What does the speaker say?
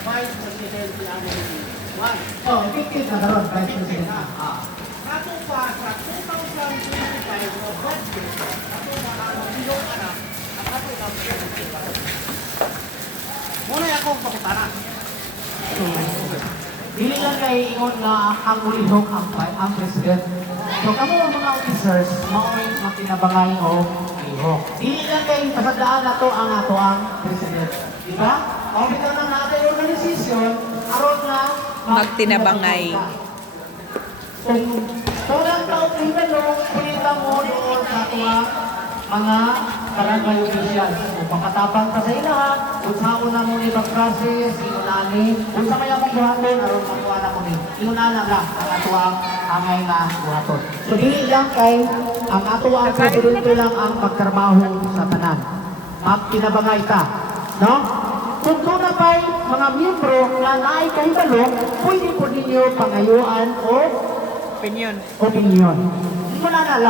Vice President namin. One. Oh, effective na karon, Vice President. Ato pa sa 2025 o budget, ato pa ang bilong anak, ang ato na muna akong pakutana. Dili lang kay ingon nga ang ulihok ang President. So kamo ang mga officers, mao'y makinabangay o ihok. Dili lang kay pasadaan na to ang ato ang President. Diba? O bitaw na natin organisasyon, aron nga Magtinabangay. Kung lang taong ibalo, pinita mo doon sa ating mga barangay officials. Kung makatapang ka sa ilaha, kung saan na mo ipag-process, inunani, kung sa may akong buhaton, aron makuha na mo ni. Inunana lang ang atuang angay na buhaton. So, dili lang kay ang atuang presidente lang ang magtrabaho sa tanan. Magtinabangay ta. No? Kung doon na ba'y mga miyembro na naay kahibalo, pwede po ninyo pangayuan o Opinion. opinion. Muna na lang.